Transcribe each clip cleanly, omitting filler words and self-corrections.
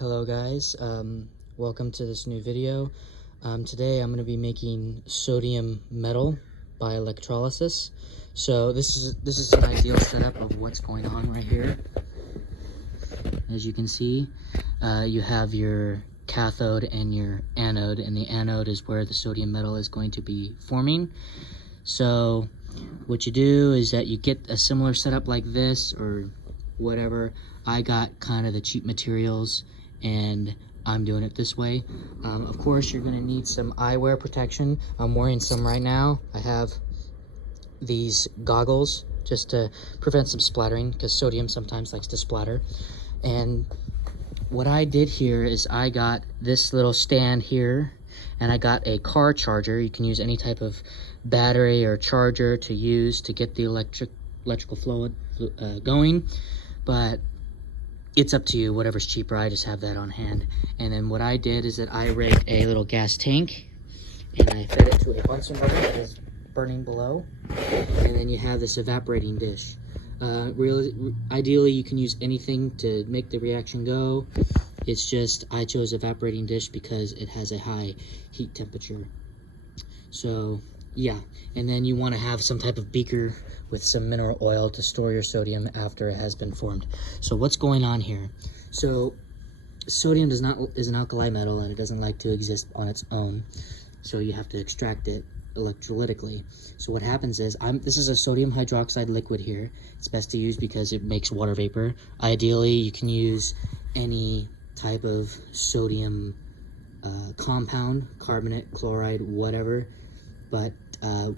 Hello guys, welcome to this new video. Today I'm going to be making sodium metal by electrolysis. So this is an ideal setup of what's going on right here. As you can see, you have your cathode and your anode, and the anode is where the sodium metal is going to be forming. So what you do is that you get a similar setup like this or whatever. I got kind of the cheap materials and I'm doing it this way. Of course, you're going to need some eyewear protection. I'm wearing some right now. I have these goggles just to prevent some splattering because sodium sometimes likes to splatter. And what I did here is I got this little stand here and I got a car charger. You can use any type of battery or charger to use to get the electrical flow going, but it's up to you, whatever's cheaper. I just have that on hand. And then what I did is that I rigged a little gas tank and I fed it to a Bunsen burner that is burning below. And then you have this evaporating dish. Ideally, you can use anything to make the reaction go. It's just I chose evaporating dish because it has a high heat temperature. So yeah, and then you want to have some type of beaker with some mineral oil to store your sodium after it has been formed. So what's going on here? So sodium is an alkali metal and it doesn't like to exist on its own. So you have to extract it electrolytically. So what happens is, this is a sodium hydroxide liquid here. It's best to use because it makes water vapor. Ideally, you can use any type of sodium compound, carbonate, chloride, whatever. But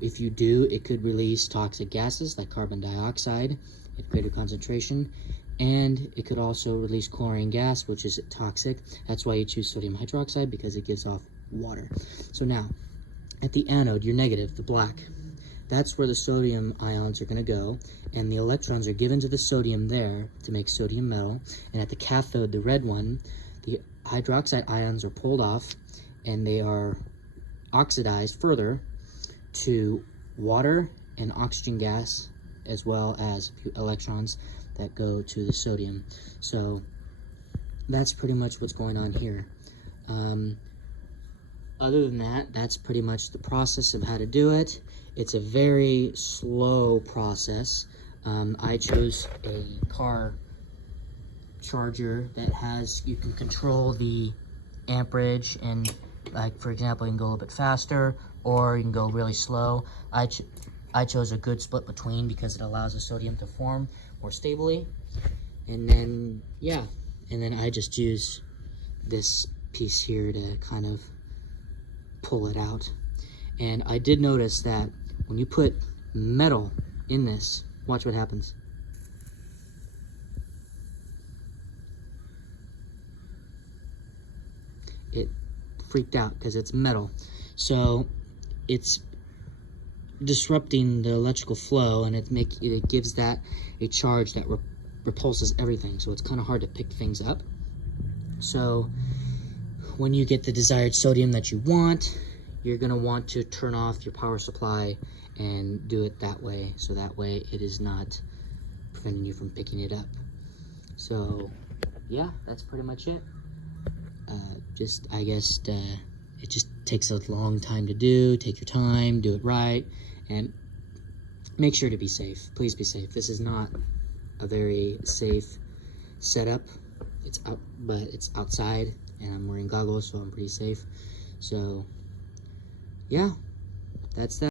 if you do, it could release toxic gases like carbon dioxide at greater concentration, and it could also release chlorine gas, which is toxic. That's why you choose sodium hydroxide, because it gives off water. So now, at the anode, your negative, the black, that's where the sodium ions are going to go, and the electrons are given to the sodium there to make sodium metal. And at the cathode, the red one, the hydroxide ions are pulled off, and they are oxidized further to water and oxygen gas, as well as electrons that go to the sodium. So that's pretty much what's going on here. Other than that, that's pretty much the process of how to do it. It's a very slow process. I chose a car charger that you can control the amperage, and like for example, you can go a little bit faster or you can go really slow. I chose a good split between because it allows the sodium to form more stably. And then yeah, and then I just use this piece here to kind of pull it out. And I did notice that when you put metal in this, watch what happens. It freaked out because it's metal. So it's disrupting the electrical flow, and it gives that a charge that repulses everything. So it's kind of hard to pick things up. So when you get the desired sodium that you want, you're going to want to turn off your power supply and do it that way. So that way it is not preventing you from picking it up. So yeah, that's pretty much it. I guess it just takes a long time to do. Take your time, do it right, and make sure to be safe. Please be safe. This is not a very safe setup. But it's outside, and I'm wearing goggles, so I'm pretty safe. So yeah, that's that.